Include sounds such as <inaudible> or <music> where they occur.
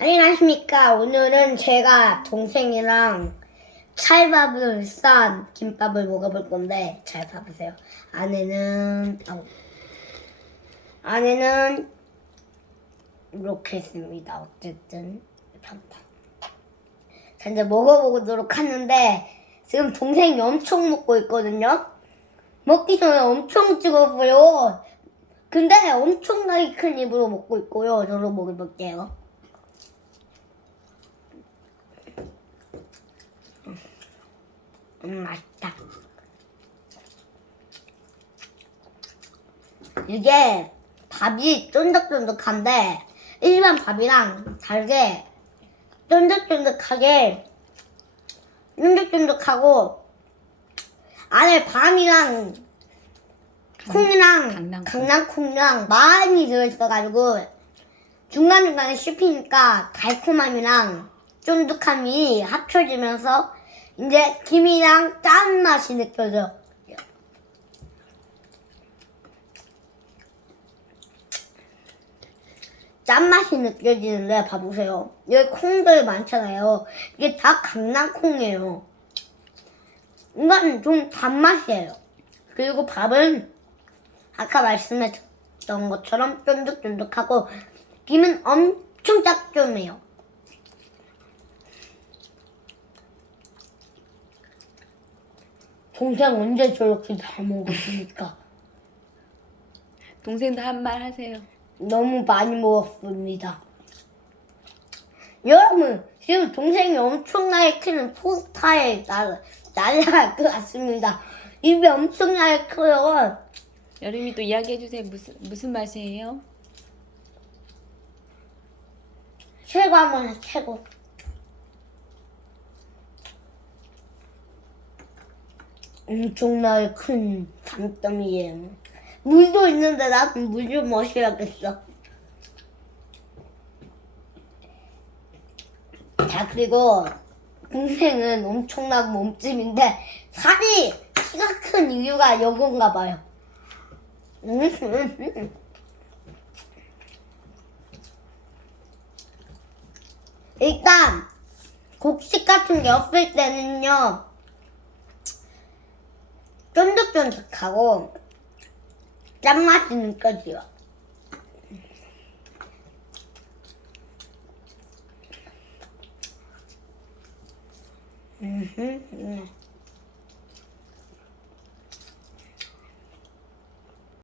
안녕하십니까. 오늘은 제가 동생이랑 찰밥을 싼 김밥을 먹어볼 건데 잘 봐보세요. 안에는 아우. 안에는 이렇게 있습니다. 어쨌든 이렇게 자 이제 먹어보도록 하는데 지금 동생이 엄청 먹고 있거든요. 먹기 전에 엄청 찍었어요. 근데 엄청나게 큰 입으로 먹고 있고요. 저도 먹어볼게요. 음, 맛있다. 이게 밥이 쫀득쫀득한데 일반 밥이랑 다르게 쫀득쫀득하게 쫀득쫀득하고 안에 밤이랑 콩이랑 강낭콩. 강낭콩이랑 많이 들어있어가지고 중간중간에 씹히니까 달콤함이랑 쫀득함이 합쳐지면서 이제 김이랑 짠 맛이 느껴져. 짠맛이 느껴지는데 봐보세요. 여기 콩들 많잖아요. 이게 다 강낭콩이에요. 이건 좀 단맛이에요. 그리고 밥은 아까 말씀했던 것처럼 쫀득쫀득하고 김은 엄청 짭조름해요. 동생 언제 저렇게 다 먹었습니까? 동생도 한 말 하세요. 너무 많이 먹었습니다. 여러분, 지금 동생이 엄청나게 크는 포스타에 날, 날아갈 것 같습니다. 입이 엄청나게 커요. 여름이 또 이야기해 주세요. 무슨 무슨 맛이에요? 최고 한번 해, 최고. 엄청나게 큰 장점이에요. 물도 있는데 나도 물 좀 마셔야겠어. 자, 그리고 동생은 엄청난 몸집인데 살이 키가 큰 이유가 이건가 봐요. <laughs> 일단 곡식 같은 게 없을 때는요 쫀득쫀득하고 짠맛이 느껴져요 음흠, 음.